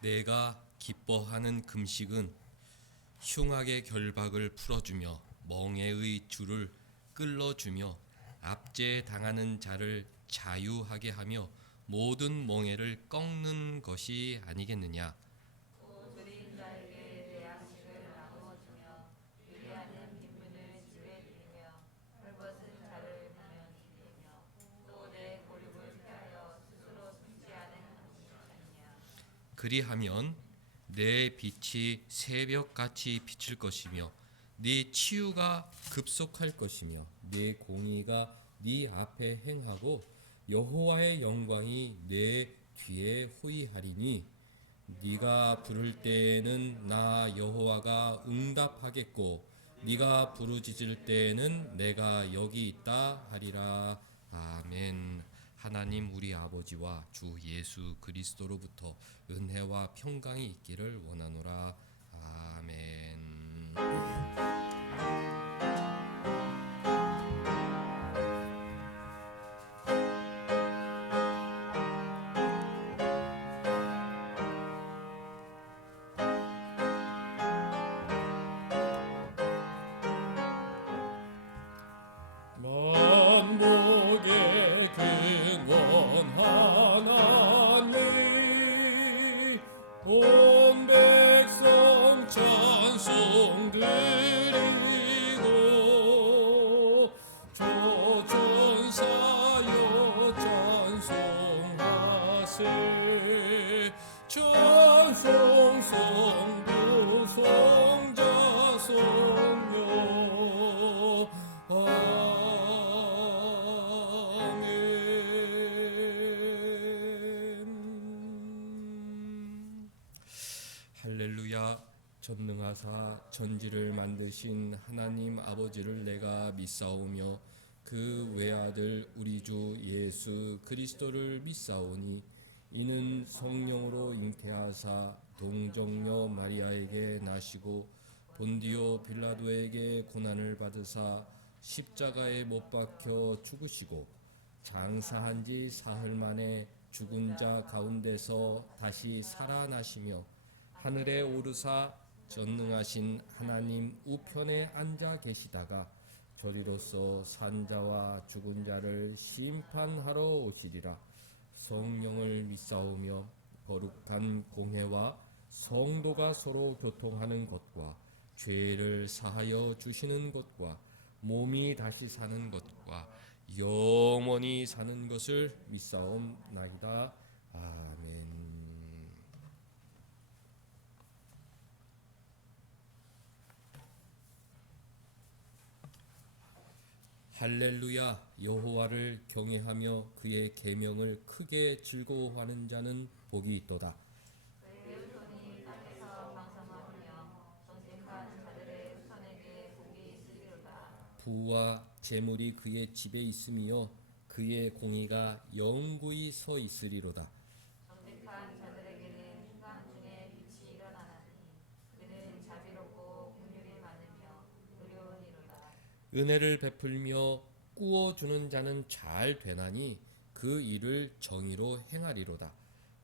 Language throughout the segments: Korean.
내가 기뻐하는 금식은 흉악의 결박을 풀어주며 멍에의 줄을 끌어주며 압제 당하는 자를 자유하게 하며 모든 멍에를 꺾는 것이 아니겠느냐. 누린 자에게 내 양식을 나누어 주며 유리하는 빈문을 집에 들이며 헐벗은 자를 보면 이기며 또 내 고립을 피하여 스스로 숨지 않은 것이 아니냐. 그리하면 내 빛이 새벽같이 비칠 것이며 네 치유가 급속할 것이며 네 공의가 네 앞에 행하고 여호와의 영광이 내 뒤에 호위하리니 네가 부를 때에는 나 여호와가 응답하겠고 네가 부르짖을 때에는 내가 여기 있다 하리라. 아멘. 하나님 우리 아버지와 주 예수 그리스도로부터 은혜와 평강이 있기를 원하노라. 아멘. 만복의 근원 하나님 온 백성 찬송 드리고 조천사여 찬송하세 찬송 성부 성자 성녀 아멘. 할렐루야. 전능하사 전지를 만드신 하나님 아버지를 내가 믿사오며 그 외아들 우리 주 예수 그리스도를 믿사오니 이는 성령으로 잉태하사 동정녀 마리아에게 나시고 본디오 빌라도에게 고난을 받으사 십자가에 못 박혀 죽으시고 장사한 지 사흘 만에 죽은 자 가운데서 다시 살아나시며 하늘에 오르사 전능하신 하나님 우편에 앉아 계시다가 저리로서 산자와 죽은 자를 심판하러 오시리라. 성령을 믿사오며 거룩한 공회와 성도가 서로 교통하는 것과 죄를 사하여 주시는 것과 몸이 다시 사는 것과 영원히 사는 것을 믿사옵나이다. 아멘. 할렐루야. 여호와를 경외하며 그의 계명을 크게 즐거워하는 자는 복이 있도다. 그의 손이 땅에서 방성하며 정직한 자들의 후손에게 복이 있으리로다. 부와 재물이 그의 집에 있으며 그의 공의가 영구히 서 있으리로다. 정직한 자들에게는 희망 중에 빛이 일어나나니 그는 자비롭고 긍휼이 많으며 의로우니로다. 은혜를 베풀며 꾸어주는 자는 잘 되나니 그 일을 정의로 행하리로다.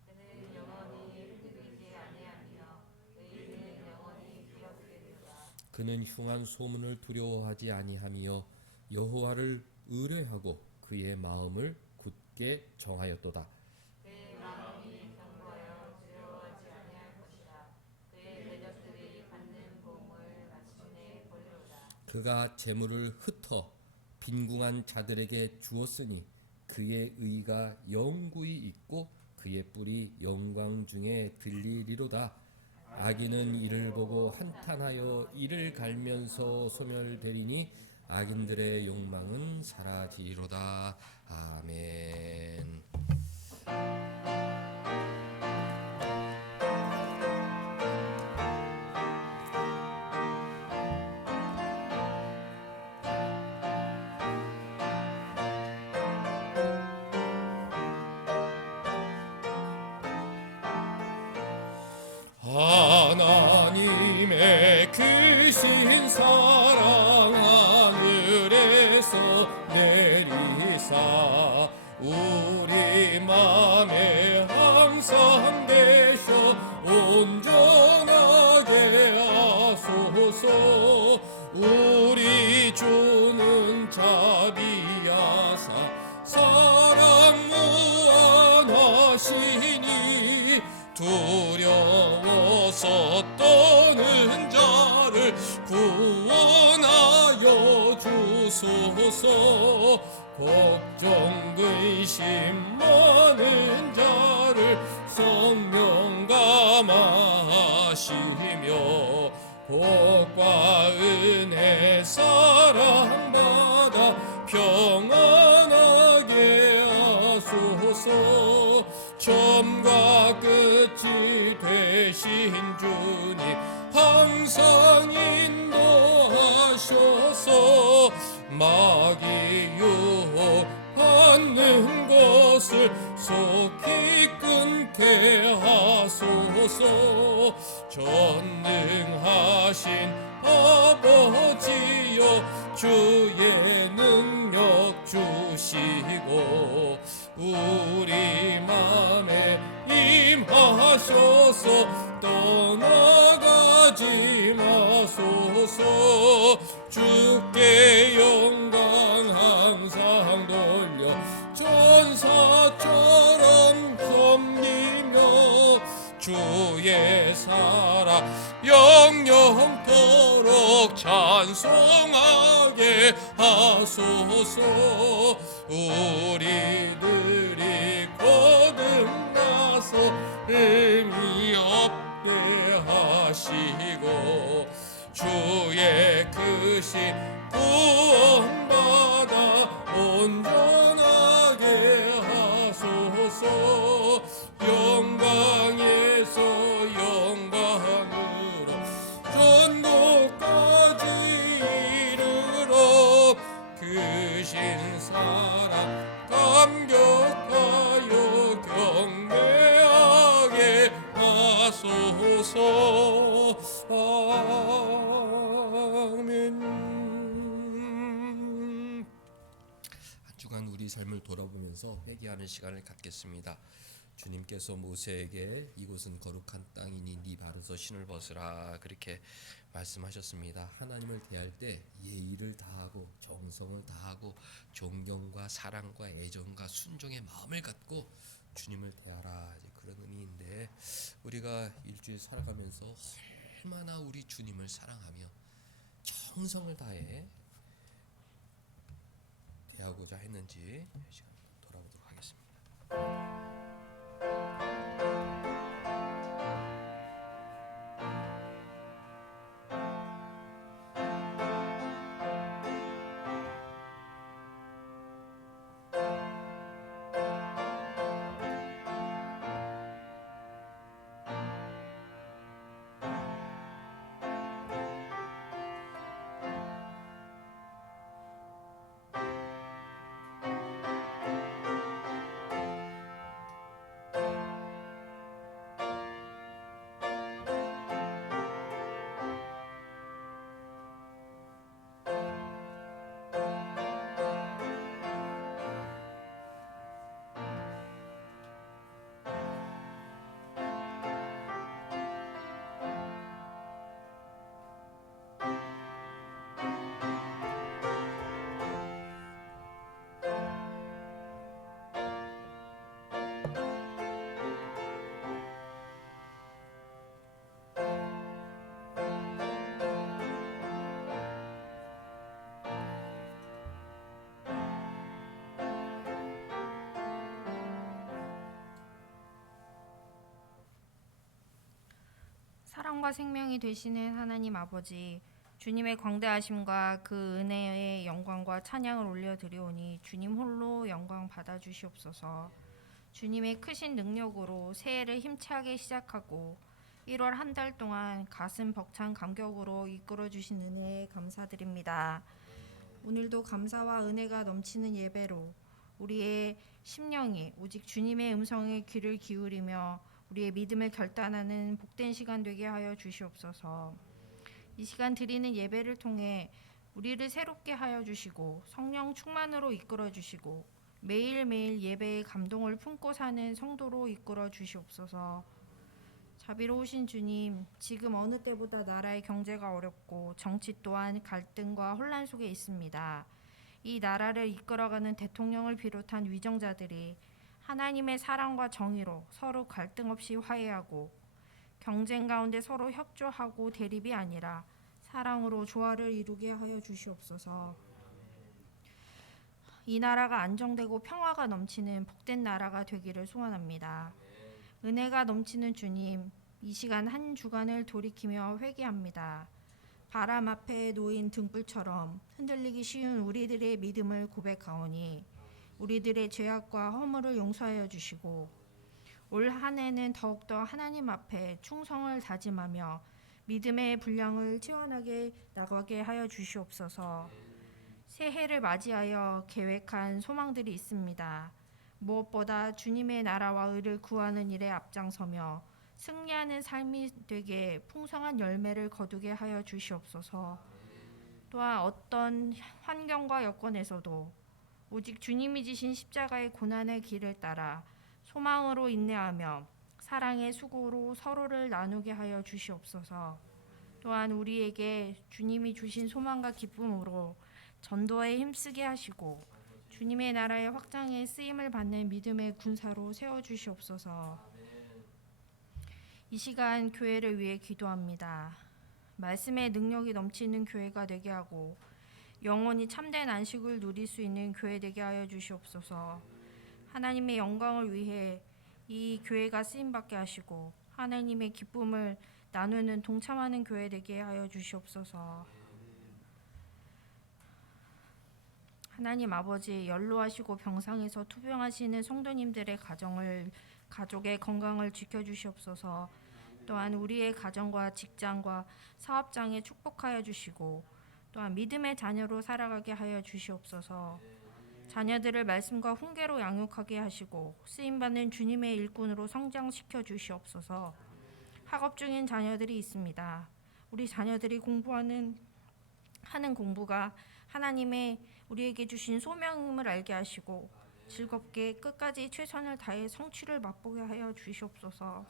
그는 영원히 흔들리지 아니하며 의인은 영원히 기억되리로다. 그는 흉한 소문을 두려워하지 아니하며 여호와를 의뢰하고 그의 마음을 굳게 정하였도다. 그의 마음이 견고하여 두려워하지 아니할 것이라. 그의 대적들이 받는 보응을 마침내 보리로다. 그가 재물을 흩어 빈궁한 자들에게 주었으니 그의 의가 영구히 있고 그의 뿔이 영광 중에 들리리로다. 악인은 이를 보고 한탄하여 이를 갈면서 소멸되리니 악인들의 욕망은 사라지리로다. 아멘. 하나님의 크신 사랑 하늘에서 내리사 우리 맘에 항상 되셔 주소서. 우리 주는 자비하사 사랑 무한하시니 두려워서 떠는 자를 구원하여 주소서. 걱정 근심 많은 자를 성령 감하시며 복과 은혜 사랑받아 평안하게 하소서. 처음과 끝이 되신 주님 항상 인도하셔서 마귀 유혹받는 것을 속히 끊게 하소서. 전능하신 아버지여 주의 능력 주시고 우리 맘에 임하셔서 떠나가지 마소서. 주께 영광 항상 돌려 천사처럼 섬기며 주의 사랑 영영토록 찬송하게 하소서. 우리들이 거듭나서 의미 없게 하시고 주의 크신 구원받아 온전하게 하소서. 영광에서 영광으로 전국까지 이르러 크신 사랑 감격하여 경배하게 하소서. 아멘. 한 주간 우리 삶을 돌아보면서 회개하는 시간을 갖겠습니다. 주님께서 모세에게 이곳은 거룩한 땅이니 네 발에서 신을 벗으라 그렇게 말씀하셨습니다. 하나님을 대할 때 예의를 다하고 정성을 다하고 존경과 사랑과 애정과 순종의 마음을 갖고 주님을 대하라, 그런 의미인데 우리가 일주일 살아가면서 얼마나 우리 주님을 사랑하며 정성을 다해 대하고자 했는지 시간 돌아보도록 하겠습니다. 사랑과 생명이 되시는 하나님 아버지, 주님의 광대하심과 그 은혜의 영광과 찬양을 올려드리오니 주님 홀로 영광 받아주시옵소서. 주님의 크신 능력으로 새해를 힘차게 시작하고 1월 한 달 동안 가슴 벅찬 감격으로 이끌어주신 은혜에 감사드립니다. 오늘도 감사와 은혜가 넘치는 예배로 우리의 심령이 오직 주님의 음성에 귀를 기울이며 우리의 믿음을 결단하는 복된 시간 되게 하여 주시옵소서. 이 시간 드리는 예배를 통해 우리를 새롭게 하여 주시고 성령 충만으로 이끌어 주시고 매일매일 예배의 감동을 품고 사는 성도로 이끌어 주시옵소서. 자비로우신 주님, 지금 어느 때보다 나라의 경제가 어렵고 정치 또한 갈등과 혼란 속에 있습니다. 이 나라를 이끌어가는 대통령을 비롯한 위정자들이 하나님의 사랑과 정의로 서로 갈등 없이 화해하고 경쟁 가운데 서로 협조하고 대립이 아니라 사랑으로 조화를 이루게 하여 주시옵소서. 이 나라가 안정되고 평화가 넘치는 복된 나라가 되기를 소원합니다. 은혜가 넘치는 주님, 이 시간 한 주간을 돌이키며 회개합니다. 바람 앞에 놓인 등불처럼 흔들리기 쉬운 우리들의 믿음을 고백하오니 우리들의 죄악과 허물을 용서하여 주시고 올 한 해는 더욱더 하나님 앞에 충성을 다짐하며 믿음의 분량을 채워나게 나가게 하여 주시옵소서. 새해를 맞이하여 계획한 소망들이 있습니다. 무엇보다 주님의 나라와 의를 구하는 일에 앞장서며 승리하는 삶이 되게 풍성한 열매를 거두게 하여 주시옵소서. 또한 어떤 환경과 여건에서도 오직 주님이 지신 십자가의 고난의 길을 따라 소망으로 인내하며 사랑의 수고로 서로를 나누게 하여 주시옵소서. 또한 우리에게 주님이 주신 소망과 기쁨으로 전도에 힘쓰게 하시고 주님의 나라의 확장에 쓰임을 받는 믿음의 군사로 세워주시옵소서. 이 시간 교회를 위해 기도합니다. 말씀의 능력이 넘치는 교회가 되게 하고 영원히 참된 안식을 누릴 수 있는 교회 되게 하여 주시옵소서. 하나님의 영광을 위해 이 교회가 쓰임받게 하시고 하나님의 기쁨을 나누는 동참하는 교회 되게 하여 주시옵소서. 하나님 아버지, 연로하시고 병상에서 투병하시는 성도님들의 가족의 건강을 지켜주시옵소서. 또한 우리의 가정과 직장과 사업장에 축복하여 주시고 또한 믿음의 자녀로 살아가게 하여 주시옵소서. 자녀들을 말씀과 훈계로 양육하게 하시고 쓰임받는 주님의 일꾼으로 성장시켜 주시옵소서. 학업 중인 자녀들이 있습니다. 우리 자녀들이 하는 공부가 하나님의 우리에게 주신 소명임을 알게 하시고 즐겁게 끝까지 최선을 다해 성취를 맛보게 하여 주시옵소서.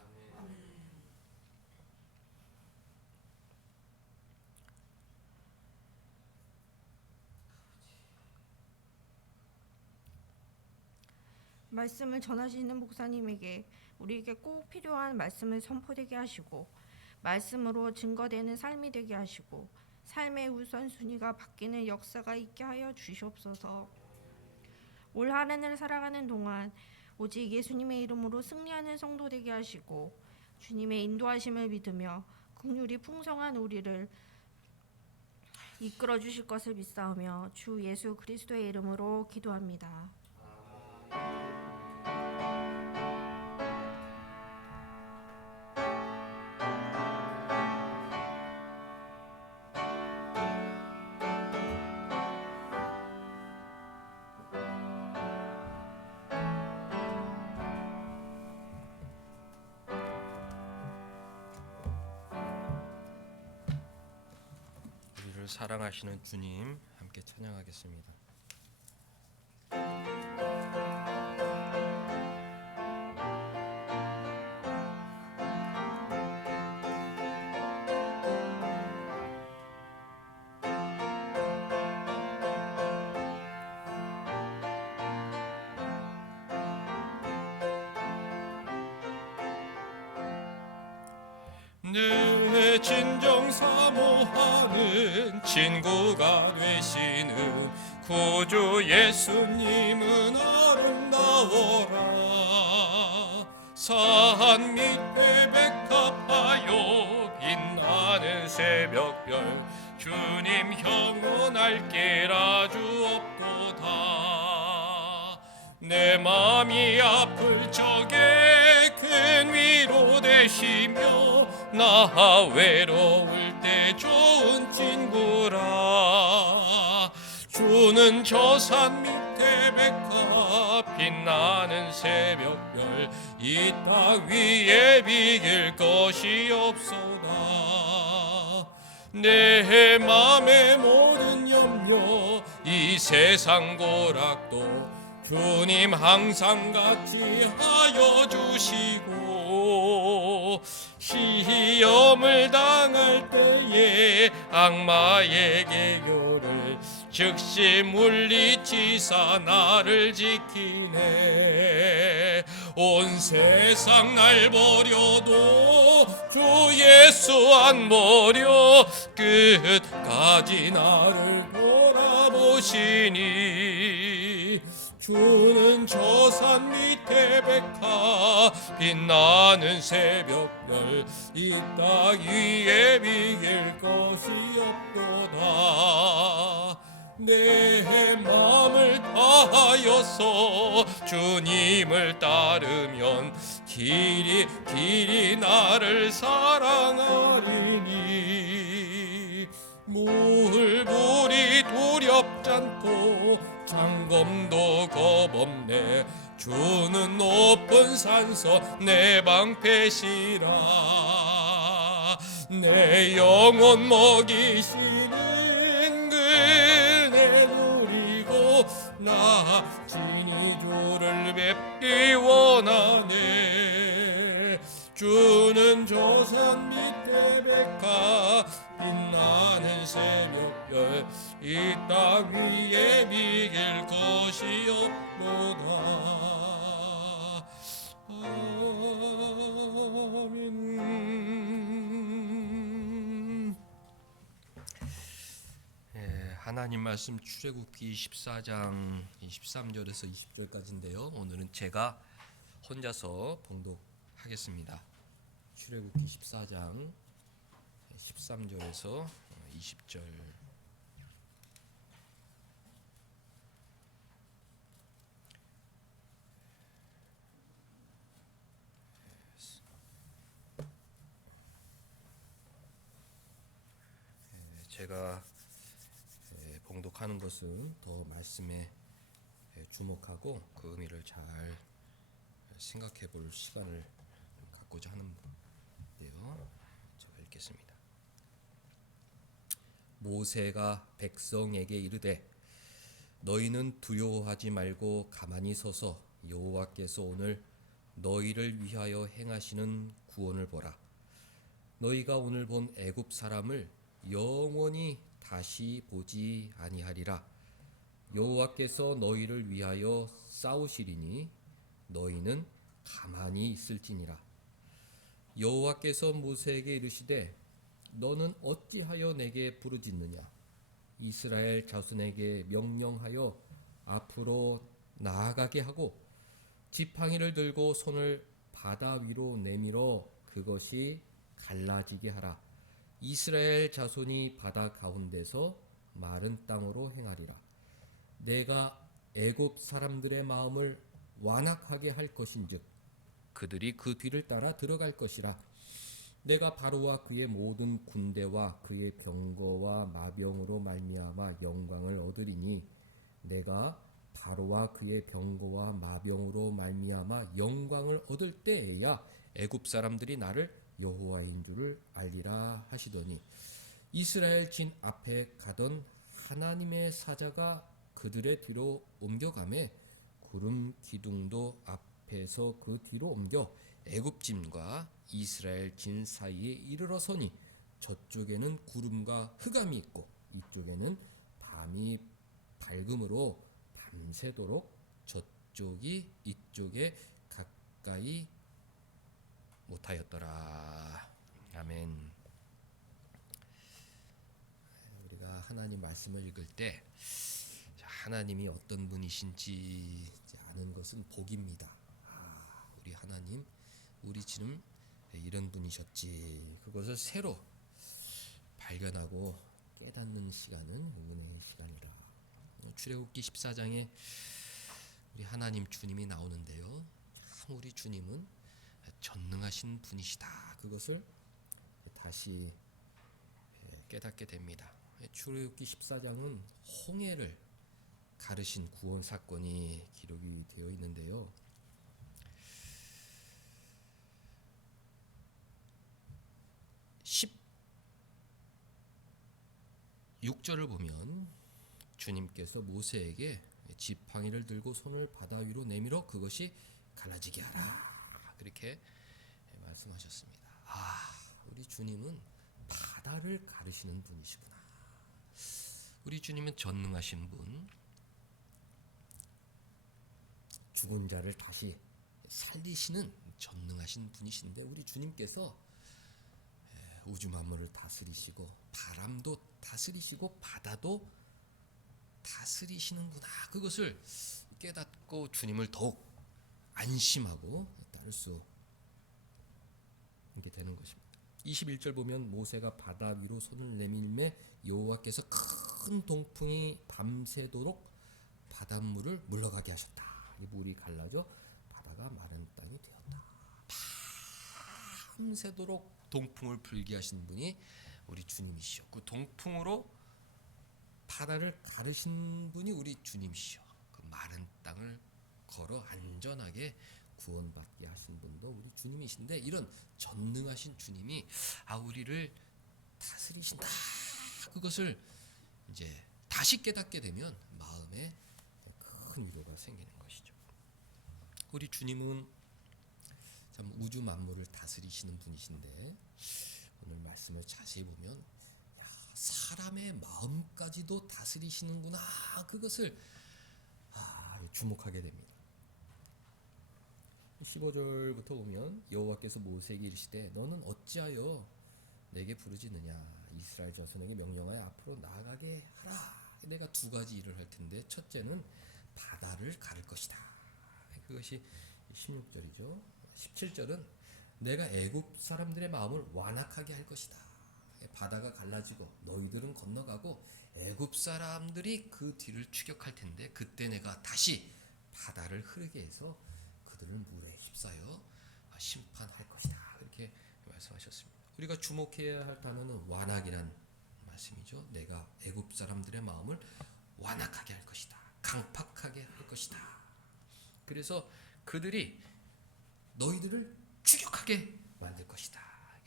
말씀을 전하시는 목사님에게 우리에게 꼭 필요한 말씀을 선포되게 하시고 말씀으로 증거되는 삶이 되게 하시고 삶의 우선순위가 바뀌는 역사가 있게 하여 주시옵소서. 올 한 해를 살아가는 동안 오직 예수님의 이름으로 승리하는 성도 되게 하시고 주님의 인도하심을 믿으며 긍휼이 풍성한 우리를 이끌어 주실 것을 믿사오며 주 예수 그리스도의 이름으로 기도합니다. 우리를 사랑하시는 주님 함께 찬양하겠습니다. 내 진정 사모하는 친구가 되시는 구주 예수님은 아름다워라. 산 밑에 백합하여 빛나는 새벽별 주님 형언할 길 아주 없도다. 내 맘이 아플 적에 큰 위로 되시며 나 외로울 때 좋은 친구라. 주는 저 산 밑에 백합 빛나는 새벽별 이 땅 위에 비길 것이 없소다. 내 맘의 모든 염려 이 세상 고락도 주님 항상 같이 하여 주시고 시험을 당할 때에 악마의 계교를 즉시 물리치사 나를 지키네. 온 세상 날 버려도 주 예수 안 버려 끝까지 나를 돌아보시니. 주는 저 산 밑에 백화 빛나는 새벽별 이 땅 위에 비길 것이 없도다. 내 마음을 다하여서 주님을 따르면 길이 나를 사랑하리니. 물불이 두렵지 않고 장검도 겁없네. 주는 높은 산서 내 방패시라. 내 영혼 먹이시는 그네 누리고 나 진히 주를 뵙기 원하네. 주는 저 산 밑에 백화 빛나는 새벽별 이 땅 위에 비길 것이 없도다. 아멘. 하나님 말씀 출애굽기 14장 13절에서 20절까지인데요. 오늘은 제가 혼자서 봉독하겠습니다. 출애굽기 14장 13절에서 20절. 제가 봉독하는 것은 더 말씀에 주목하고 그 의미를 잘 생각해 볼 시간을 갖고자 하는데요. 제가 읽겠습니다. 모세가 백성에게 이르되 너희는 두려워하지 말고 가만히 서서 여호와께서 오늘 너희를 위하여 행하시는 구원을 보라. 너희가 오늘 본 애굽 사람을 영원히 다시 보지 아니하리라. 여호와께서 너희를 위하여 싸우시리니 너희는 가만히 있을지니라. 여호와께서 모세에게 이르시되 너는 어찌하여 내게 부르짖느냐. 이스라엘 자손에게 명령하여 앞으로 나아가게 하고 지팡이를 들고 손을 바다 위로 내밀어 그것이 갈라지게 하라. 이스라엘 자손이 바다 가운데서 마른 땅으로 행하리라. 내가 애굽 사람들의 마음을 완악하게 할 것인즉 그들이 그 뒤를 따라 들어갈 것이라. 내가 바로와 그의 모든 군대와 그의 병거와 마병으로 말미암아 영광을 얻으리니 내가 바로와 그의 병거와 마병으로 말미암아 영광을 얻을 때에야 애굽 사람들이 나를 여호와인 줄을 알리라 하시더니 이스라엘 진 앞에 가던 하나님의 사자가 그들의 뒤로 옮겨가매 구름 기둥도 앞에서 그 뒤로 옮겨 애굽 진과 이스라엘 진 사이에 이르러서니 저쪽에는 구름과 흑암이 있고 이쪽에는 밤이 밝음으로 밤새도록 저쪽이 이쪽에 가까이 못하였더라. 아멘. 우리가 하나님 말씀을 읽을 때 하나님이 어떤 분이신지 아는 것은 복입니다. 우리 하나님, 우리 주님 이런 분이셨지. 그것을 새로 발견하고 깨닫는 시간은 은혜의 시간이라. 출애굽기 14장에 우리 하나님 주님이 나오는데요. 참 우리 주님은 전능하신 분이시다. 그것을 다시 깨닫게 됩니다. 출애굽기 14장은 홍해를 가르신 구원 사건이 기록이 되어 있는데요. 16절을 보면 주님께서 모세에게 지팡이를 들고 손을 바다 위로 내밀어 그것이 갈라지게 하라. 그렇게 말씀하셨습니다. 우리 주님은 바다를 가르시는 분이시구나. 우리 주님은 전능하신 분, 죽은 자를 다시 살리시는 전능하신 분이신데 우리 주님께서 우주 만물을 다스리시고 바람도 다스리시고 바다도 다스리시는구나. 그것을 깨닫고 주님을 더욱 안심하고 따를 수 있게 되는 것입니다. 21절 보면 모세가 바다 위로 손을 내밀매 여호와께서 큰 동풍이 밤새도록 바닷물을 물러가게 하셨다. 이 물이 갈라져 바다가 마른 땅이 되었다. 밤새도록 동풍을 불게 하신 분이 우리 주님이시오. 그 동풍으로 바다를 가르신 분이 우리 주님이시오. 그 마른 땅을 걸어 안전하게 구원받게 하신 분도 우리 주님이신데 이런 전능하신 주님이 우리를 다스리신다. 그것을 이제 다시 깨닫게 되면 마음에 큰 위로가 생기는 것이죠. 우리 주님은 참 우주 만물을 다스리시는 분이신데 오늘 말씀을 자세히 보면 사람의 마음까지도 다스리시는구나. 그것을 주목하게 됩니다. 15절부터 보면 여호와께서 모세에게 이르시되 너는 어찌하여 내게 부르짖느냐. 이스라엘 자손에게 명령하여 앞으로 나아가게 하라. 내가 두 가지 일을 할 텐데 첫째는 바다를 가를 것이다. 그것이 16절이죠. 17절은 내가 애굽 사람들의 마음을 완악하게 할 것이다. 바다가 갈라지고 너희들은 건너가고 애굽 사람들이 그 뒤를 추격할 텐데 그때 내가 다시 바다를 흐르게 해서 그들을 물에 휩싸여 심판할 것이다. 그렇게 말씀하셨습니다. 우리가 주목해야 할 단어는 완악이란 말씀이죠. 내가 애굽 사람들의 마음을 완악하게 할 것이다. 강팍하게 할 것이다. 그래서 그들이 너희들을 추격하게 만들 것이다.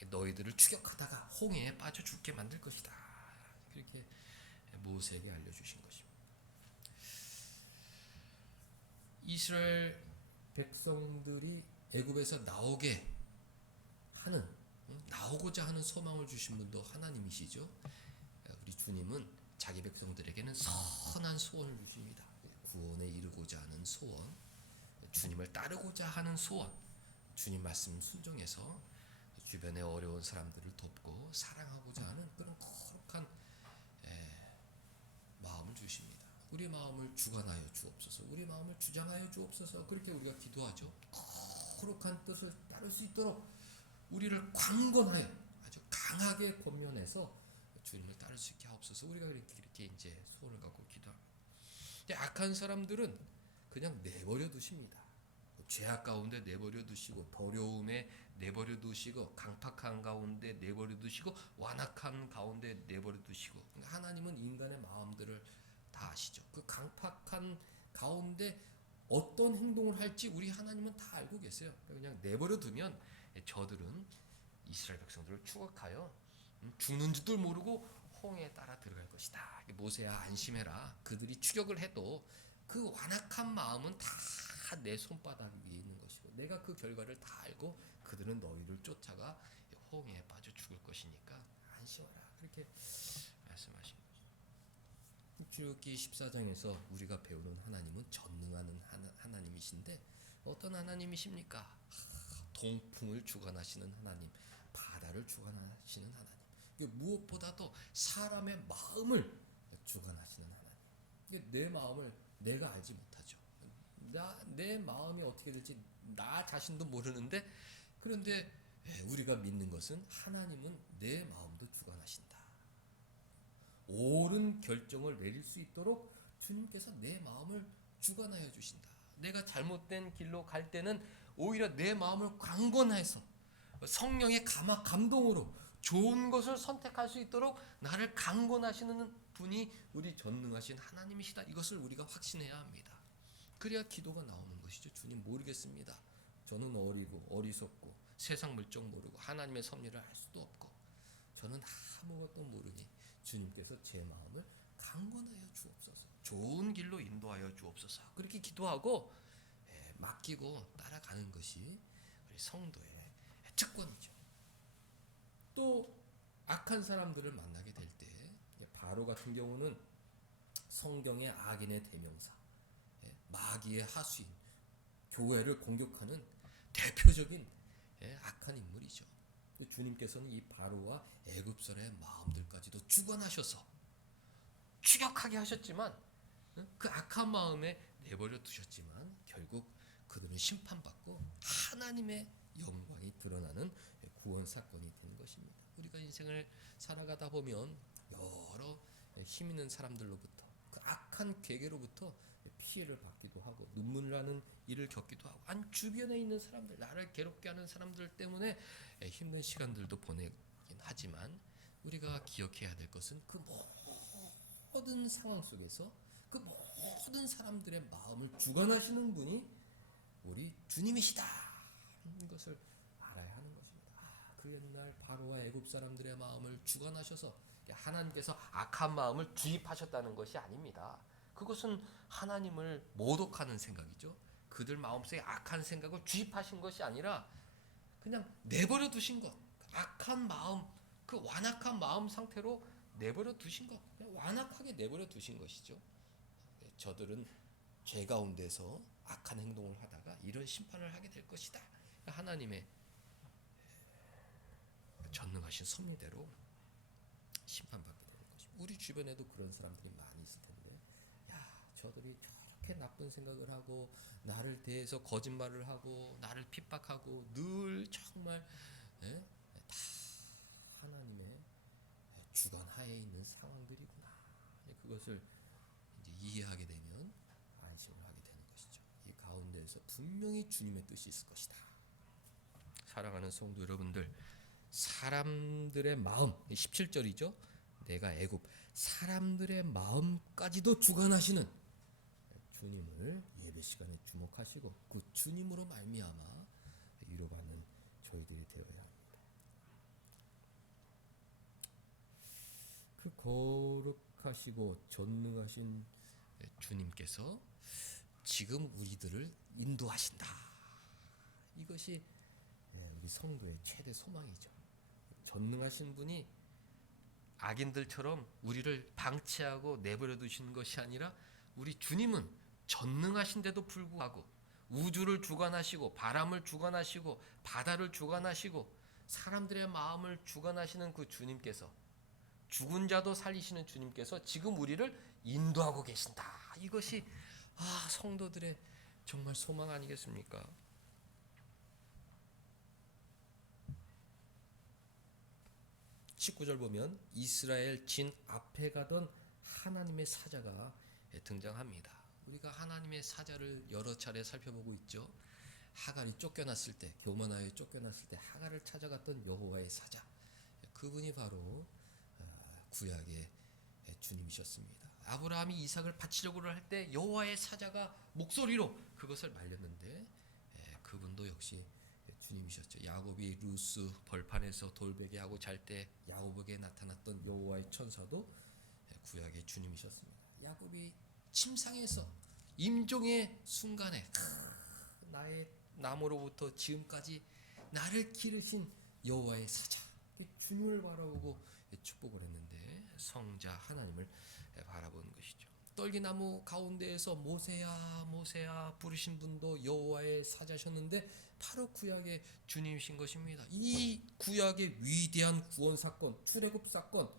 너희들을 추격하다가 홍해에 빠져 죽게 만들 것이다. 그렇게 모세에게 알려주신 것입니다. 이스라엘 백성들이 애굽에서 나오고자 하는 소망을 주신 분도 하나님이시죠. 우리 주님은 자기 백성들에게는 선한 소원을 주십니다. 구원에 이르고자 하는 소원, 주님을 따르고자 하는 소원, 주님 말씀 순종해서 주변의 어려운 사람들을 돕고 사랑하고자 하는 그런 거룩한 마음을 주십니다. 우리 마음을 주관하여 주옵소서. 우리 마음을 주장하여 주옵소서. 그렇게 우리가 기도하죠. 거룩한 뜻을 따를 수 있도록 우리를 강권하여 아주 강하게 권면해서 주님을 따를 수 있게 하옵소서. 우리가 그렇게 이제 소원을 갖고 기도합니다. 근데 악한 사람들은 그냥 내버려 두십니다. 죄악 가운데 내버려 두시고 더러움에 내버려 두시고 강팍한 가운데 내버려 두시고 완악한 가운데 내버려 두시고 하나님은 인간의 마음들을 다 아시죠. 그 강팍한 가운데 어떤 행동을 할지 우리 하나님은 다 알고 계세요. 그냥 내버려 두면 저들은 이스라엘 백성들을 추격하여 죽는 줄도 모르고 홍해에 따라 들어갈 것이다. 모세야 안심해라. 그들이 추격을 해도 그 완악한 마음은 다 내 손바닥 위에 있는 것이고 내가 그 결과를 다 알고 그들은 너희를 쫓아가 홍해에 빠져 죽을 것이니까 안심하라. 그렇게 말씀하신 거죠. 출애굽기 14장에서 우리가 배우는 하나님은 전능한 하나님이신데 어떤 하나님이십니까? 동풍을 주관하시는 하나님, 바다를 주관하시는 하나님. 무엇보다도 사람의 마음을 주관하시는 하나님. 내 마음을 내가 알지 못하죠. 내 마음이 어떻게 될지 나 자신도 모르는데 그런데 우리가 믿는 것은 하나님은 내 마음도 주관하신다. 옳은 결정을 내릴 수 있도록 주님께서 내 마음을 주관하여 주신다. 내가 잘못된 길로 갈 때는 오히려 내 마음을 강권해서 성령의 감동으로 좋은 것을 선택할 수 있도록 나를 강권하시는 분이 우리 전능하신 하나님이시다. 이것을 우리가 확신해야 합니다. 그래야 기도가 나오는 것이죠. 주님 모르겠습니다. 저는 어리고 어리석고 세상 물정 모르고 하나님의 섭리를 알 수도 없고 저는 아무것도 모르니 주님께서 제 마음을 강권하여 주옵소서. 좋은 길로 인도하여 주옵소서. 그렇게 기도하고 맡기고 따라가는 것이 우리 성도의 특권이죠. 또 악한 사람들을 만나게 될 때 바로 같은 경우는 성경의 악인의 대명사, 마귀의 하수인, 교회를 공격하는 대표적인 악한 인물이죠. 주님께서는 이 바로와 애굽사람의 마음들까지도 주관하셔서 추격하게 하셨지만 그 악한 마음에 내버려 두셨지만 결국 그들은 심판받고 하나님의 영광이 드러나는 구원 사건이 되는 것입니다. 우리가 인생을 살아가다 보면 여러 힘 있는 사람들로부터 그 악한 괴계로부터 피해를 받기도 하고 눈물 나는 일을 겪기도 하고 아니 주변에 있는 사람들 나를 괴롭게 하는 사람들 때문에 힘든 시간들도 보내긴 하지만 우리가 기억해야 될 것은 그 모든 상황 속에서 그 모든 사람들의 마음을 주관하시는 분이 우리 주님이시다 이것을 알아야 하는 것입니다. 그 옛날 바로와 애굽 사람들의 마음을 주관하셔서 하나님께서 악한 마음을 주입하셨다는 것이 아닙니다. 그것은 하나님을 모독하는 생각이죠. 그들 마음속에 악한 생각을 주입하신 것이 아니라 그냥 내버려 두신 것. 악한 마음, 그 완악한 마음 상태로 내버려 두신 것. 그냥 완악하게 내버려 두신 것이죠. 저들은 죄 가운데서 악한 행동을 하다가 이런 심판을 하게 될 것이다. 하나님의 전능하신 섭리대로 심판받게 되는 것입니다. 우리 주변에도 그런 사람들이 많이 있을 텐데 저들이 저렇게 나쁜 생각을 하고 나를 대해서 거짓말을 하고 나를 핍박하고 늘 정말 다 하나님의 주관 하에 있는 상황들이구나. 그것을 이제 이해하게 되면 안심을 하게 되는 것이죠. 이 가운데에서 분명히 주님의 뜻이 있을 것이다. 사랑하는 성도 여러분들, 사람들의 마음 17절이죠. 내가 애굽 사람들의 마음까지도 주관하시는 주님을 예배 시간에 주목하시고 그 주님으로 말미암아 위로받는 저희들이 되어야 합니다. 그 거룩하시고 전능하신 주님께서 지금 우리들을 인도하신다. 이것이 우리 성도의 최대 소망이죠. 전능하신 분이 악인들처럼 우리를 방치하고 내버려 두시는 것이 아니라 우리 주님은 전능하신데도 불구하고 우주를 주관하시고 바람을 주관하시고 바다를 주관하시고 사람들의 마음을 주관하시는 그 주님께서 죽은 자도 살리시는 주님께서 지금 우리를 인도하고 계신다. 이것이 성도들의 정말 소망 아니겠습니까? 19절 보면 이스라엘 진 앞에 가던 하나님의 사자가 등장합니다. 우리가 하나님의 사자를 여러 차례 살펴보고 있죠. 하갈이 쫓겨났을 때, 교만하에 쫓겨났을 때 하갈을 찾아갔던 여호와의 사자, 그분이 바로 구약의 주님이셨습니다. 아브라함이 이삭을 바치려고 할 때 여호와의 사자가 목소리로 그것을 말렸는데 그분도 역시 주님이셨죠. 야곱이 루스 벌판에서 돌베개하고 잘 때 야곱에게 나타났던 여호와의 천사도 구약의 주님이셨습니다. 야곱이 침상에서 임종의 순간에 나의 나무로부터 지금까지 나를 기르신 여호와의 사자 주님을 바라보고 축복을 했는데 성자 하나님을 바라보는 것이죠. 떨기나무 가운데에서 모세야 모세야 부르신 분도 여호와의 사자셨는데 바로 구약의 주님이신 것입니다. 이 구약의 위대한 구원 사건, 출애굽 사건,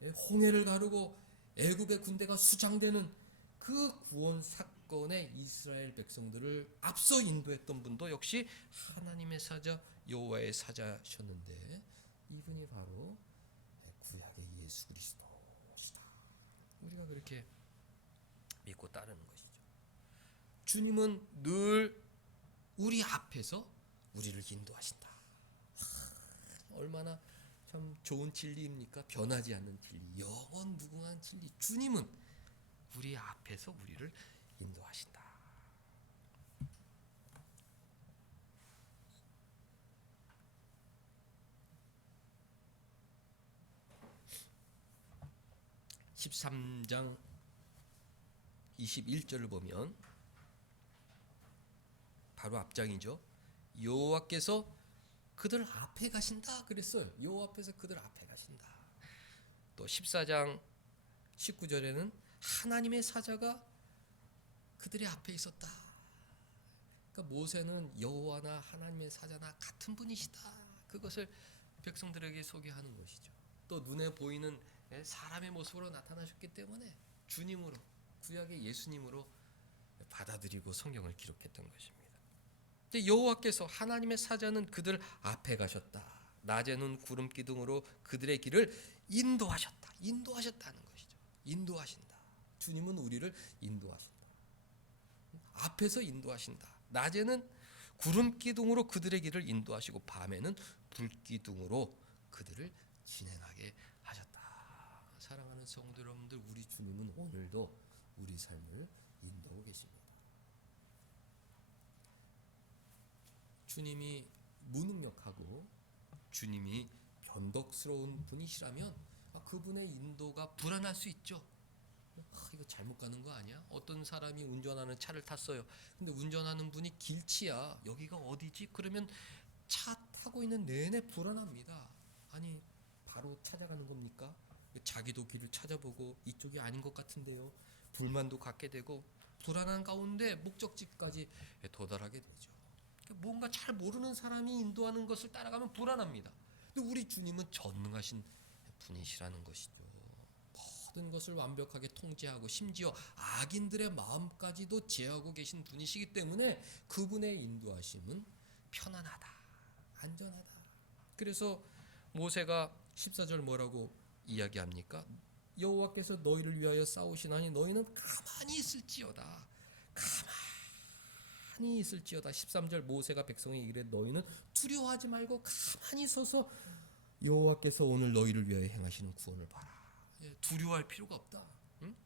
홍해를 가르고 애굽의 군대가 수장되는 그 구원 사건에 이스라엘 백성들을 앞서 인도했던 분도 역시 하나님의 사자 여호와의 사자셨는데 이분이 바로 구약의 예수 그리스도시다. 우리가 그렇게 믿고 따르는 것이죠. 주님은 늘 우리 앞에서 우리를 인도하신다. 얼마나 참 좋은 진리입니까? 변하지 않는 진리, 영원 무궁한 진리. 주님은 우리 앞에서 우리를 인도하신다. (13장 21절을 보면 바로 앞장이죠. 여호와께서 그들 앞에 가신다 그랬어요. 여호와 앞에서 그들 앞에 가신다. 또 14장 19절에는 하나님의 사자가 그들의 앞에 있었다. 그러니까 모세는 여호와나 하나님의 사자나 같은 분이시다. 그것을 백성들에게 소개하는 것이죠. 또 눈에 보이는 사람의 모습으로 나타나셨기 때문에 주님으로, 구약의 예수님으로 받아들이고 성경을 기록했던 것입니다. 근데 여호와께서 하나님의 사자는 그들 앞에 가셨다. 낮에는 구름 기둥으로 그들의 길을 인도하셨다. 인도하셨다는 것이죠. 인도하신다. 주님은 우리를 인도하신다. 앞에서 인도하신다. 낮에는 구름 기둥으로 그들의 길을 인도하시고 밤에는 불 기둥으로 그들을 진행하게 하셨다. 사랑하는 성도 여러분들, 우리 주님은 오늘도 우리 삶을 인도하고 계십니다. 주님이 무능력하고 주님이 변덕스러운 분이시라면 그분의 인도가 불안할 수 있죠. 이거 잘못 가는 거 아니야? 어떤 사람이 운전하는 차를 탔어요. 근데 운전하는 분이 길치야. 여기가 어디지? 그러면 차 타고 있는 내내 불안합니다. 아니, 바로 찾아가는 겁니까? 자기도 길을 찾아보고 이쪽이 아닌 것 같은데요. 불만도 갖게 되고 불안한 가운데 목적지까지 도달하게 되죠. 뭔가 잘 모르는 사람이 인도하는 것을 따라가면 불안합니다. 근데 우리 주님은 전능하신 분이시라는 것이죠. 모든 것을 완벽하게 통제하고 심지어 악인들의 마음까지도 제어하고 계신 분이시기 때문에 그분의 인도하심은 편안하다, 안전하다. 그래서 모세가 14절 뭐라고 이야기합니까? 여호와께서 너희를 위하여 싸우시나니 너희는 가만히 있을지어다. 가만히 있을지어다. 13절 모세가 백성에게 이르되 너희는 두려워하지 말고 가만히 서서 여호와께서 오늘 너희를 위하여 행하시는 구원을 봐라. 두려워할 필요가 없다. 응?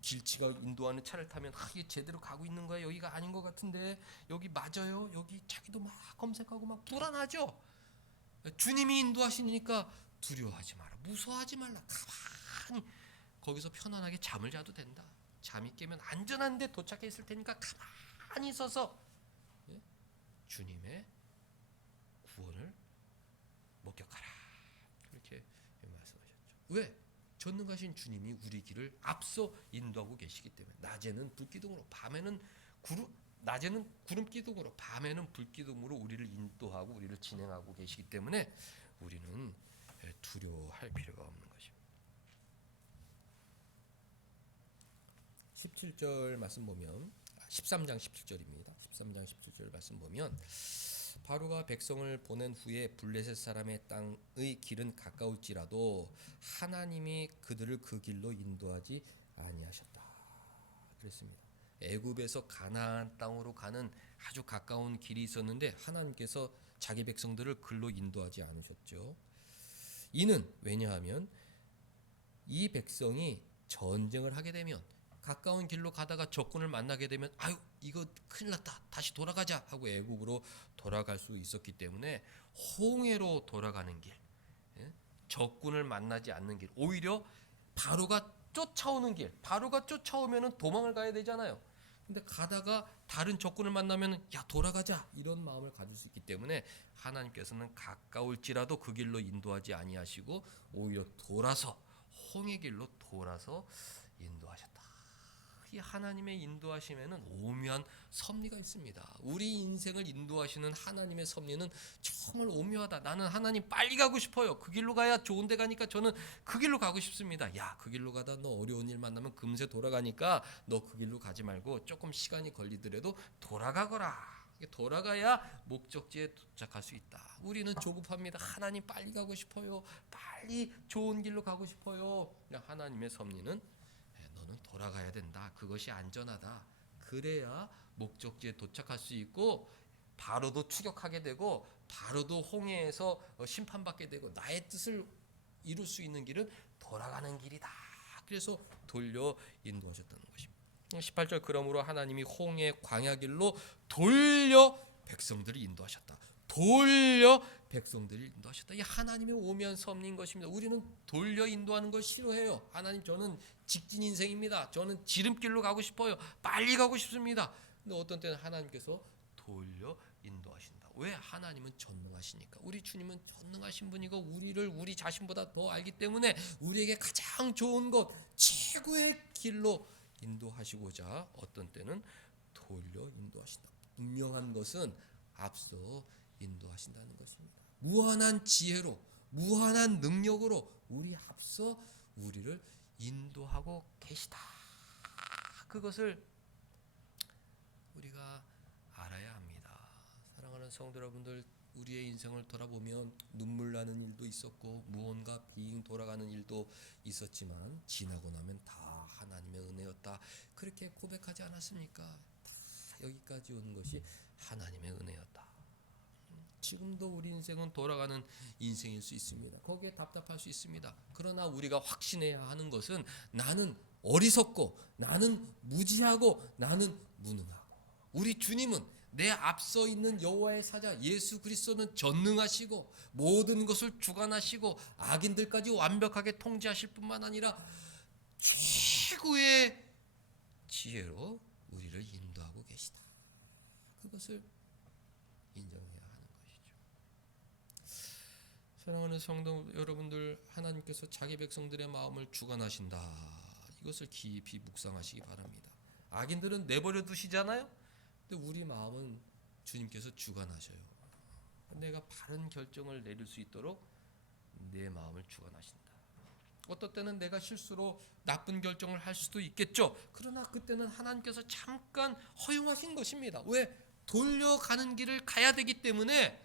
길치가 인도하는 차를 타면 이게 제대로 가고 있는 거야? 여기가 아닌 것 같은데 여기 맞아요? 여기 자기도 막 검색하고 막 불안하죠. 주님이 인도하시니까 두려워하지 마라. 무서워하지 말라. 가만히 거기서 편안하게 잠을 자도 된다. 잠이 깨면 안전한데 도착해 있을 테니까 가만히 서서 주님의 구원을 목격하라. 그렇게 말씀하셨죠. 왜? 전능하신 주님이 우리 길을 앞서 인도하고 계시기 때문에 낮에는 불기둥으로 낮에는 구름 기둥으로 밤에는 불 기둥으로 우리를 인도하고 우리를 진행하고 계시기 때문에 우리는 두려워할 필요가 없는 것입니다. 17절 말씀 보면 13장 17절입니다. 13장 17절 말씀 보면 바로가 백성을 보낸 후에 블레셋 사람의 땅의 길은 가까울지라도 하나님이 그들을 그 길로 인도하지 아니하셨다. 그랬습니다. 애굽에서 가나안 땅으로 가는 아주 가까운 길이 있었는데 하나님께서 자기 백성들을 글로 인도하지 않으셨죠. 이는 왜냐하면 이 백성이 전쟁을 하게 되면 가까운 길로 가다가 적군을 만나게 되면 아유 이거 큰일 났다 다시 돌아가자 하고 애굽으로 돌아갈 수 있었기 때문에 홍해로 돌아가는 길, 적군을 만나지 않는 길, 오히려 바로가 쫓아오는 길, 바로가 쫓아오면 도망을 가야 되잖아요. 근데 가다가 다른 적군을 만나면 야 돌아가자 이런 마음을 가질 수 있기 때문에 하나님께서는 가까울지라도 그 길로 인도하지 아니하시고 오히려 돌아서 홍해 길로 돌아서 인도하셨다. 이 하나님의 인도하심에는 오묘한 섭리가 있습니다. 우리 인생을 인도하시는 하나님의 섭리는 정말 오묘하다. 나는 하나님 빨리 가고 싶어요. 그 길로 가야 좋은 데 가니까 저는 그 길로 가고 싶습니다. 야, 그 길로 가다 너 어려운 일 만나면 금세 돌아가니까 너 그 길로 가지 말고 조금 시간이 걸리더라도 돌아가거라. 돌아가야 목적지에 도착할 수 있다. 우리는 조급합니다. 하나님 빨리 가고 싶어요. 빨리 좋은 길로 가고 싶어요. 하나님의 섭리는 너는 돌아가야 된다. 그것이 안전하다. 그래야 목적지에 도착할 수 있고 바로도 추격하게 되고 바로도 홍해에서 심판받게 되고 나의 뜻을 이룰 수 있는 길은 돌아가는 길이다. 그래서 돌려 인도하셨다는 것입니다. 18절 그러므로 하나님이 홍해 광야 길로 돌려 백성들을 인도하셨다. 돌려 백성들을 인도하셨다. 이 하나님의 오면 섭리인 것입니다. 우리는 돌려 인도하는 걸 싫어해요. 하나님, 저는 직진 인생입니다. 저는 지름길로 가고 싶어요. 빨리 가고 싶습니다. 근데 어떤 때는 하나님께서 돌려 인도하신다. 왜? 하나님은 전능하시니까. 우리 주님은 전능하신 분이고 우리를 우리 자신보다 더 알기 때문에 우리에게 가장 좋은 것, 최고의 길로 인도하시고자 어떤 때는 돌려 인도하신다. 분명한 것은 앞서 인도하신다는 것입니다. 무한한 지혜로, 무한한 능력으로 우리 앞서 우리를 인도하고 계시다. 그것을 우리가 알아야 합니다. 사랑하는 성도 여러분들, 우리의 인생을 돌아보면 눈물 나는 일도 있었고 무언가 빙 돌아가는 일도 있었지만 지나고 나면 다 하나님의 은혜였다. 그렇게 고백하지 않았습니까? 다 여기까지 온 것이 하나님의 은혜였다. 지금도 우리 인생은 돌아가는 인생일 수 있습니다. 거기에 답답할 수 있습니다. 그러나 우리가 확신해야 하는 것은 나는 어리석고 나는 무지하고 나는 무능하고 우리 주님은 내 앞서 있는 여호와의 사자 예수 그리스도는 전능하시고 모든 것을 주관하시고 악인들까지 완벽하게 통제하실 뿐만 아니라 최고의 지혜로 우리를 인도하고 계시다. 그것을 인정해야 하는 것이죠. 사랑하는 성도 여러분들, 하나님께서 자기 백성들의 마음을 주관하신다. 이것을 깊이 묵상하시기 바랍니다. 악인들은 내버려 두시잖아요. 근데 우리 마음은 주님께서 주관하셔요. 내가 바른 결정을 내릴 수 있도록 내 마음을 주관하신다. 어떤 때는 내가 실수로 나쁜 결정을 할 수도 있겠죠. 그러나 그때는 하나님께서 잠깐 허용하신 것입니다. 왜? 돌려가는 길을 가야 되기 때문에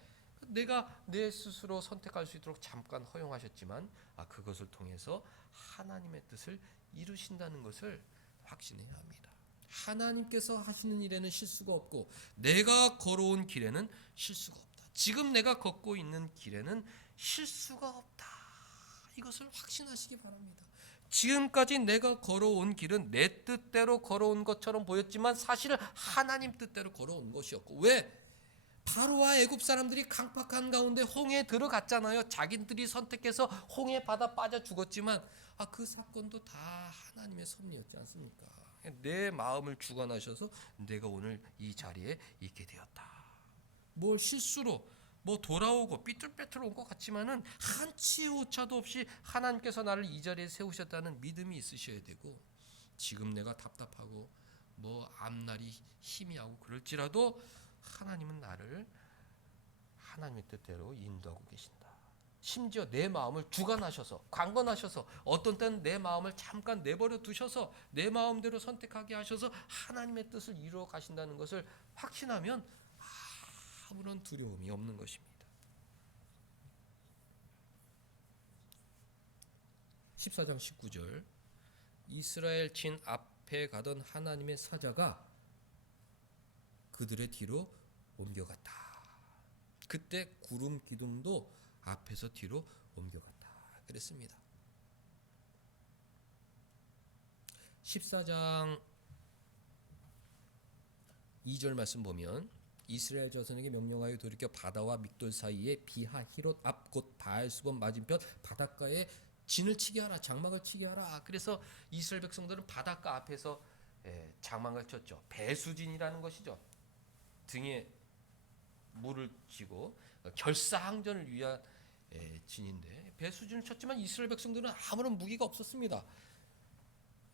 내가 내 스스로 선택할 수 있도록 잠깐 허용하셨지만 그것을 통해서 하나님의 뜻을 이루신다는 것을 확신해야 합니다. 하나님께서 하시는 일에는 실수가 없고 내가 걸어온 길에는 실수가 없다. 지금 내가 걷고 있는 길에는 실수가 없다. 이것을 확신하시기 바랍니다. 지금까지 내가 걸어온 길은 내 뜻대로 걸어온 것처럼 보였지만 사실 하나님 뜻대로 걸어온 것이었고, 왜? 바로와 애굽 사람들이 강팍한 가운데 홍해에 들어갔잖아요. 자기들이 선택해서 홍해 바다 빠져 죽었지만 그 사건도 다 하나님의 섭리였지 않습니까? 내 마음을 주관하셔서 내가 오늘 이 자리에 있게 되었다. 뭘 실수로 돌아오고 삐뚤빼뚤 온 것 같지만은 한치의 오차도 없이 하나님께서 나를 이 자리에 세우셨다는 믿음이 있으셔야 되고, 지금 내가 답답하고 앞날이 희미하고 그럴지라도 하나님은 나를 하나님의 뜻대로 인도하고 계신다. 심지어 내 마음을 주관하셔서 강권하셔서 어떤 때는 내 마음을 잠깐 내버려 두셔서 내 마음대로 선택하게 하셔서 하나님의 뜻을 이루어 가신다는 것을 확신하면 아무런 두려움이 없는 것입니다. 14장 19절, 이스라엘 진 앞에 가던 하나님의 사자가 그들의 뒤로 옮겨갔다. 그때 구름 기둥도 앞에서 뒤로 옮겨갔다 그랬습니다. 14장 2절 말씀 보면 이스라엘 자손에게 명령하여 돌이켜 바다와 믹돌 사이에 비하 히롯 앞 곧 바알수본 맞은편 바닷가에 진을 치게 하라, 장막을 치게 하라. 그래서 이스라엘 백성들은 바닷가 앞에서 장막을 쳤죠. 배수진이라는 것이죠. 등에 물을 쥐고 결사항전을 위한 진인데 배수진을 쳤지만 이스라엘 백성들은 아무런 무기가 없었습니다.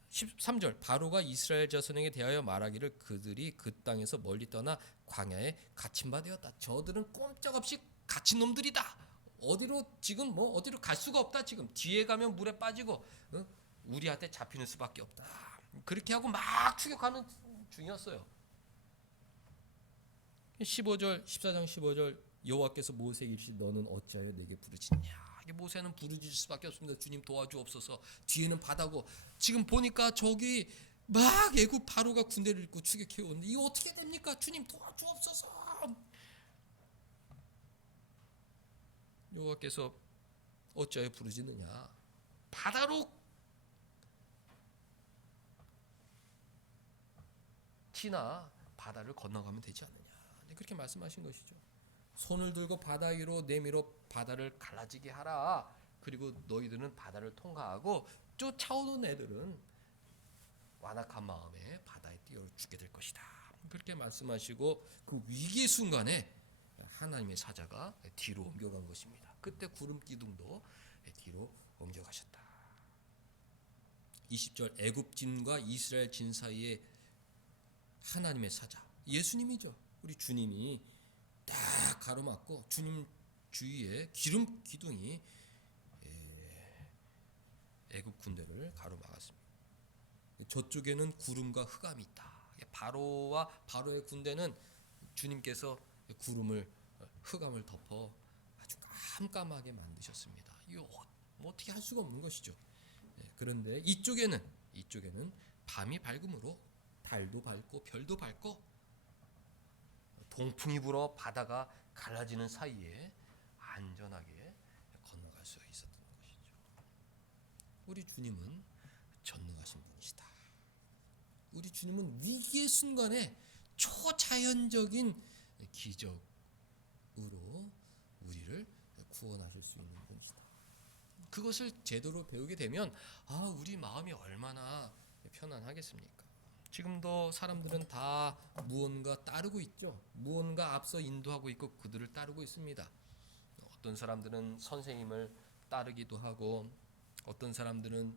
13절, 바로가 이스라엘 자손에게 대하여 말하기를 그들이 그 땅에서 멀리 떠나 광야에 갇힌 바 되었다. 저들은 꼼짝없이 갇힌 놈들이다. 어디로 갈 수가 없다. 지금 뒤에 가면 물에 빠지고 우리한테 잡히는 수밖에 없다. 그렇게 하고 막 추격하는 중이었어요. 15절, 14장 15절, 여호와께서 모세에게 이르시되 너는 어찌하여 내게 부르짖냐. 모세는 부르짖을 수밖에 없습니다. 주님 도와주옵소서. 뒤에는 바다고 지금 보니까 저기 막 애굽 바로가 군대를 이끌고 추격해 오는데 이거 어떻게 됩니까? 주님 도와주옵소서. 여호와께서 어찌하여 부르짖느냐. 바다로 지나 바다를 건너가면 되지 않느냐. 그렇게 말씀하신 것이죠. 손을 들고 바다 위로 내밀어 바다를 갈라지게 하라. 그리고 너희들은 바다를 통과하고 쫓아오는 애들은 완악한 마음에 바다에 뛰어 죽게 될 것이다. 그렇게 말씀하시고 그 위기의 순간에 하나님의 사자가 뒤로 옮겨간 것입니다. 그때 구름 기둥도 뒤로 옮겨가셨다. 20절 애굽진과 이스라엘 진 사이에 하나님의 사자 예수님이죠. 우리 주님이 딱 가로막고 주님 주위에 기름 기둥이 애굽 군대를 가로막았습니다. 저쪽에는 구름과 흑암이 있다. 바로의 군대는 주님께서 구름을 흑암을 덮어 아주 깜깜하게 만드셨습니다. 이거 뭐 어떻게 할 수가 없는 것이죠. 그런데 이쪽에는 밤이 밝음으로 달도 밝고 별도 밝고 동풍이 불어 바다가 갈라지는 사이에 안전하게 건너갈 수 있었던 것이죠. 우리 주님은 전능하신 분이시다. 우리 주님은 위기의 순간에 초자연적인 기적으로 우리를 구원하실 수 있는 분이시다. 그것을 제대로 배우게 되면 우리 마음이 얼마나 편안하겠습니까? 지금도 사람들은 다 무언가 따르고 있죠. 무언가 앞서 인도하고 있고 그들을 따르고 있습니다. 어떤 사람들은 선생님을 따르기도 하고 어떤 사람들은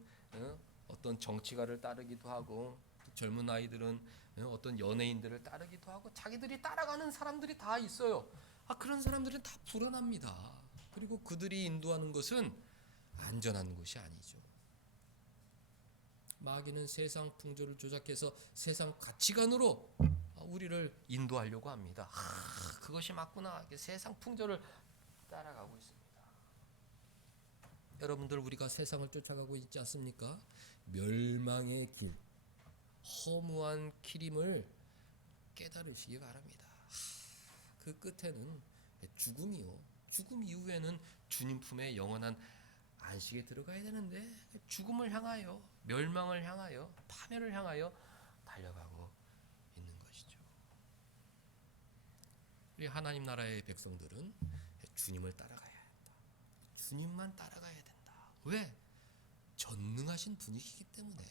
어떤 정치가를 따르기도 하고 젊은 아이들은 어떤 연예인들을 따르기도 하고 자기들이 따라가는 사람들이 다 있어요. 그런 사람들은 다 불안합니다. 그리고 그들이 인도하는 것은 안전한 것이 아니죠. 마귀는 세상 풍조를 조작해서 세상 가치관으로 우리를 인도하려고 합니다. 그것이 맞구나. 세상 풍조를 따라가고 있습니다. 여러분들 우리가 세상을 쫓아가고 있지 않습니까? 멸망의 길, 허무한 길임을 깨달으시기 바랍니다. 그 끝에는 죽음이요. 죽음 이후에는 주님 품에 영원한 안식에 들어가야 되는데 죽음을 향하여 멸망을 향하여 파멸을 향하여 달려가고 있는 것이죠. 우리 하나님 나라의 백성들은 주님을 따라가야 한다. 주님만 따라가야 된다. 왜? 전능하신 분이시기 때문에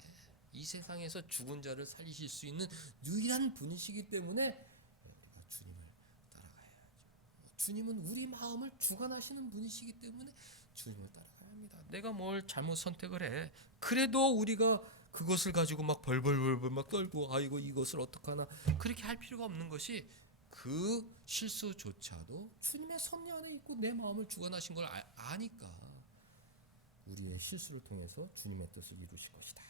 이 세상에서 죽은 자를 살리실 수 있는 유일한 분이시기 때문에 우리가 주님을 따라가야죠. 주님은 우리 마음을 주관하시는 분이시기 때문에 주님을 따라가야 합니다. 내가 뭘 잘못 선택을 해. 그래도 우리가 그것을 가지고 막 벌벌벌벌 막 떨고 아이고 이것을 어떡하나 그렇게 할 필요가 없는 것이 그 실수조차도 주님의 섭리 안에 있고 내 마음을 주관하신 걸 아니까 우리의 실수를 통해서 주님의 뜻을 이루실 것이다.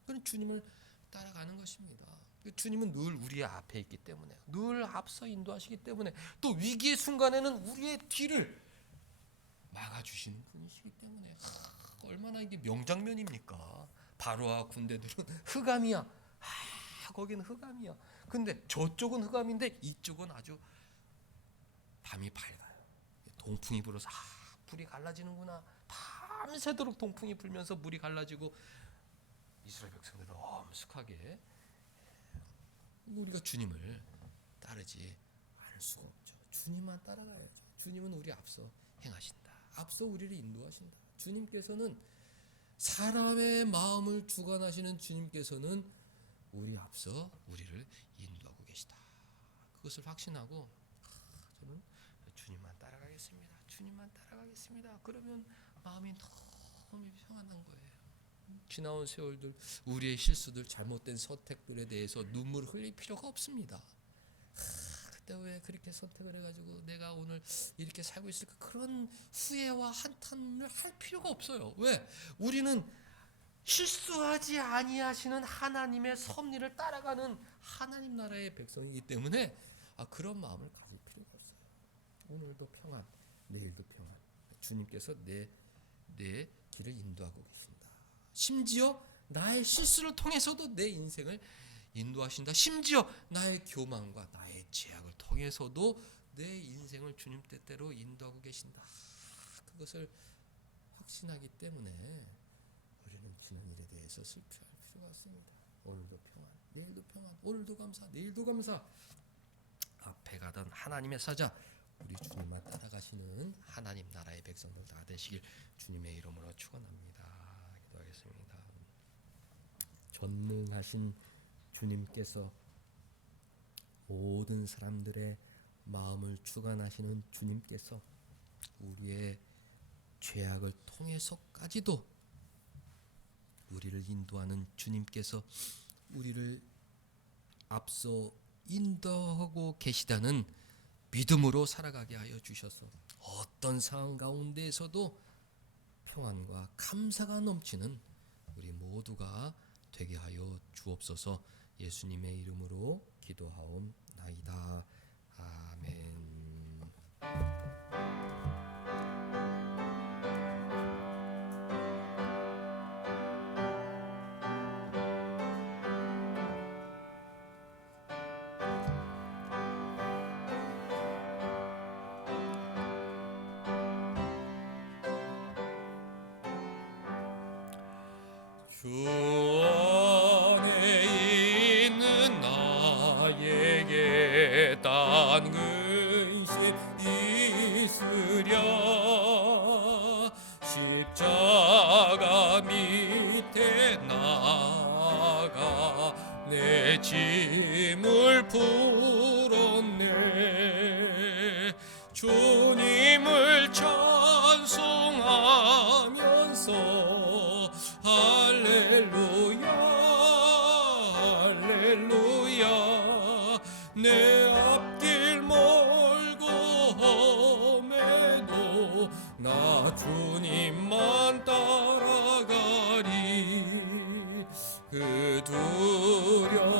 그건 주님을 따라가는 것입니다. 주님은 늘 우리의 앞에 있기 때문에 늘 앞서 인도하시기 때문에 또 위기의 순간에는 우리의 뒤를 막아주시는 분이시기 때문에 얼마나 이게 명장면입니까? 바로와 군대들은 흑암이야. 거기는 흑암이야. 근데 저쪽은 흑암인데 이쪽은 아주 밤이 밝아요. 동풍이 불어서 불이 갈라지는구나. 밤새도록 동풍이 불면서 물이 갈라지고 이스라엘 백성들은 엄숙하게 우리가 주님을 따르지 않을 수가 없죠. 주님만 따라가야죠. 주님은 우리 앞서 행하신다. 앞서 우리를 인도하신다. 주님께서는 사람의 마음을 주관하시는 주님께서는 우리 앞서 우리를 인도하고 계시다. 그것을 확신하고 저는 주님만 따라가겠습니다. 주님만 따라가겠습니다. 그러면 마음이 너무 평안한 거예요. 지나온 세월들 우리의 실수들 잘못된 선택들에 대해서 눈물 흘릴 필요가 없습니다. 그때 왜 그렇게 선택을 해가지고 내가 오늘 이렇게 살고 있을까 그런 후회와 한탄을 할 필요가 없어요. 왜? 우리는 실수하지 아니하시는 하나님의 섭리를 따라가는 하나님 나라의 백성이기 때문에 그런 마음을 가질 필요가 없어요. 오늘도 평안, 내일도 평안. 주님께서 내 길을 인도하고 계신다. 심지어 나의 실수를 통해서도 내 인생을 인도하신다. 심지어 나의 교만과 나의 죄악을 통해서도 내 인생을 주님 뜻대로 인도하고 계신다. 그것을 확신하기 때문에 우리는 지난 일에 대해서 슬퍼할 필요가 없습니다. 오늘도 평안, 내일도 평안, 오늘도 감사, 내일도 감사. 앞에 가던 하나님의 사자 우리 주님만 따라가시는 하나님 나라의 백성들 다 되시길 주님의 이름으로 축원합니다. 기도하겠습니다. 전능하신 주님께서 모든 사람들의 마음을 주관하시는 주님께서 우리의 죄악을 통해서까지도 우리를 인도하는 주님께서 우리를 앞서 인도하고 계시다는 믿음으로 살아가게 하여 주셔서 어떤 상황 가운데에서도 평안과 감사가 넘치는 우리 모두가 되게 하여 주옵소서. 예수님의 이름으로 기도하옵나이다. 아멘. 주 안에 있는 나에게 딴 근심 있으랴. 십자가 밑에 나가 내 짐을 풀었네. 주님을 찬송하면서 할렐루야 할렐루야. 내 앞길 멀고 험해도 나 주님만 따라가리. 그 두려움이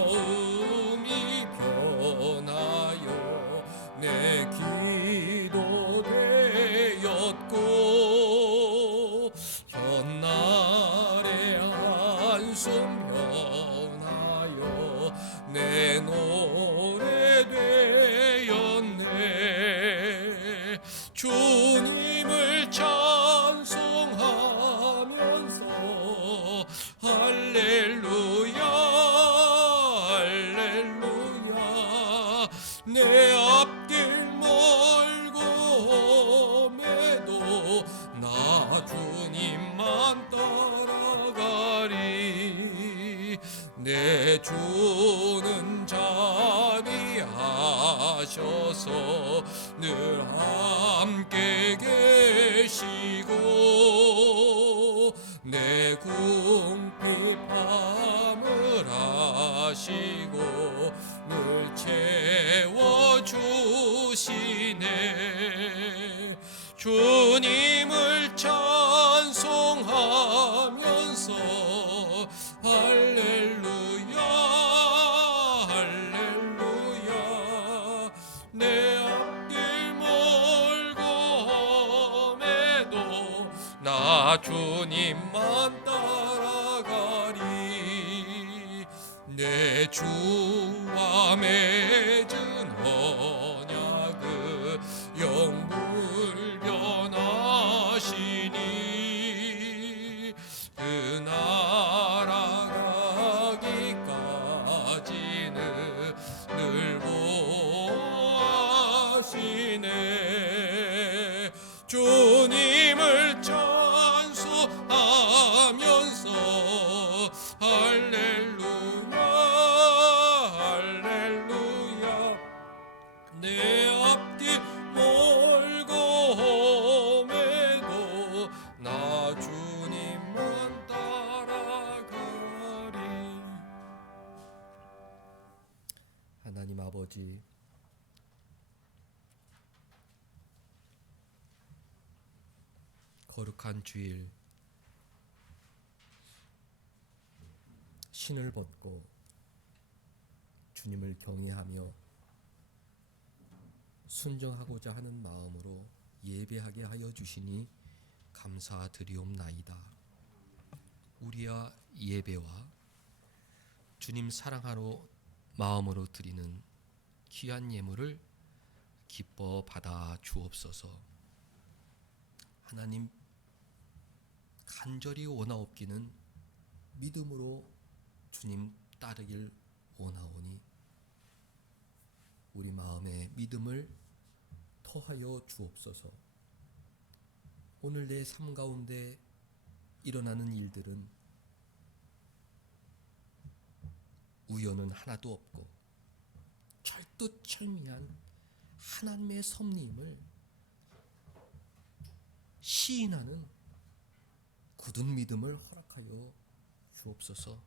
변하여 내 기도 되었고 현날의 한숨 변하여 내 노래 되었네. 주님을 찬송하면서 할렐루야 할렐루야. 내 앞길 멀고 험해도 나 주님만 따라가리. 내 주는 자비하셔서 늘 함께 계시고 내 궁핍함을 아시고 늘 채워주시네. 주님을 찬송하면서 할렐루야 할렐루야. 내 앞길 멀고 험해도 나 주님만 따라가리. 내 주와 맺은 언약을 영불 변하시니 그 나라 가기까지는 늘 보호하시네. 주님을 찬송하면서 할렐루야 할렐루야. 내 앞길 멀고 험해도 나 주님만 따라가리. 하나님 아버지, 거룩한 주일 신을 벗고 주님을 경외하며 순종하고자 하는 마음으로 예배하게 하여 주시니 감사드리옵나이다. 우리의 예배와 주님 사랑하러 마음으로 드리는 귀한 예물을 기뻐 받아 주옵소서. 하나님, 간절히 원하옵기는 믿음으로 주님 따르길 원하오니 우리 마음의 믿음을 더하여 주옵소서. 오늘 내 삶 가운데 일어나는 일들은 우연은 하나도 없고 철두철미한 하나님의 섭리임을 시인하는 굳은 믿음을 허락하여 주옵소서.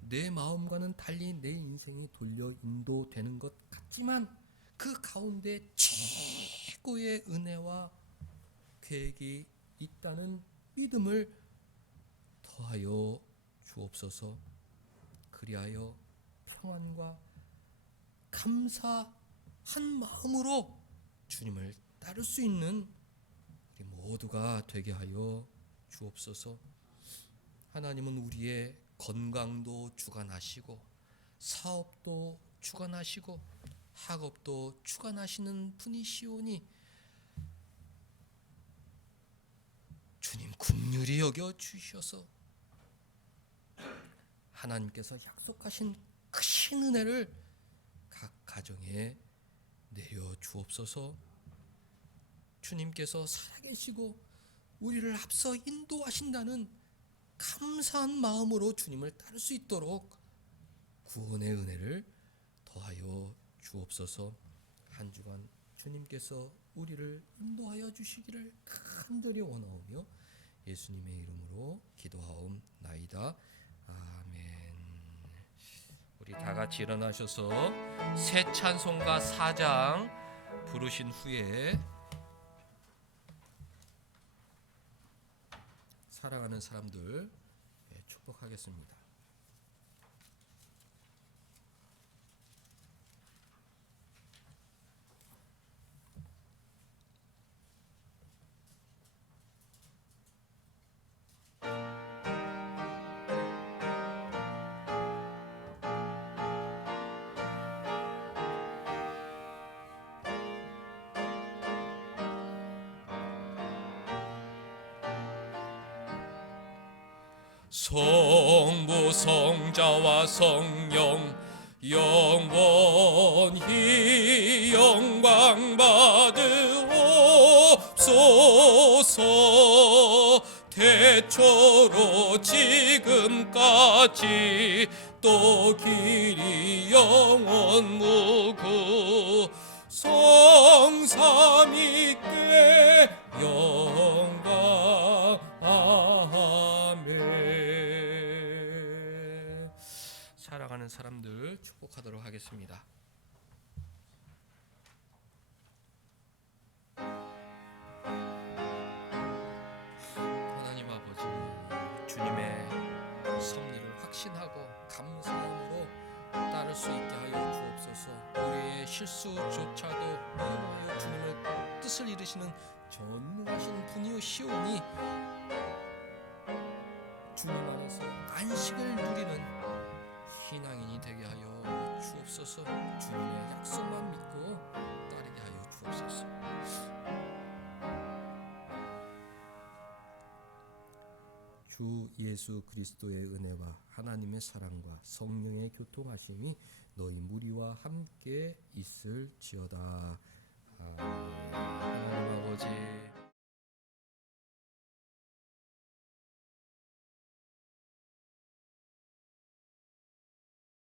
내 마음과는 달리 내 인생이 돌려 인도되는 것 같지만 그 가운데 최고의 은혜와 계획이 있다는 믿음을 더하여 주옵소서. 그리하여 평안과 감사한 마음으로 주님을 따를 수 있는 우리 모두가 되게 하여 주옵소서. 하나님은 우리의 건강도 주관하시고 사업도 주관하시고 학업도 주관하시는 분이시오니 주님 긍휼히 여겨 주셔서 하나님께서 약속하신 크신 은혜를 각 가정에 내려 주옵소서. 주님께서 살아계시고 우리를 앞서 인도하신다는 감사한 마음으로 주님을 따를 수 있도록 구원의 은혜를 더하여 주옵소서. 한 주간 주님께서 우리를 인도하여 주시기를 간절히 원하오며 예수님의 이름으로 기도하옵나이다. 아멘. 우리 다 같이 일어나셔서 새 찬송가 4장 부르신 후에 사랑하는 사람들 축복하겠습니다. 성부 성자와 성령 영원히 영광 받으옵소서. 태초로 지금까지 또 길이 영원 무궁 성삼위께 영광. 아멘. 사랑하는 사람들 축복하도록 하겠습니다. 하나님 아버지, 주님의 섭리를 확신하고 감사함으로 따를 수 있게 하여 주옵소서. 우리의 실수조차도 이용하여 주님의 뜻을 이루시는 전능하신 분이시오니 주님 안에서 안식을 누리는 신앙인이 되게 하여 주옵소서. 주님의 약속만 믿고 따르게 하여 주옵소서. 주 예수 그리스도의 은혜와 하나님의 사랑과 성령의 교통하심이 너희 무리와 함께 있을지어다. 아멘. 하나님 아버지,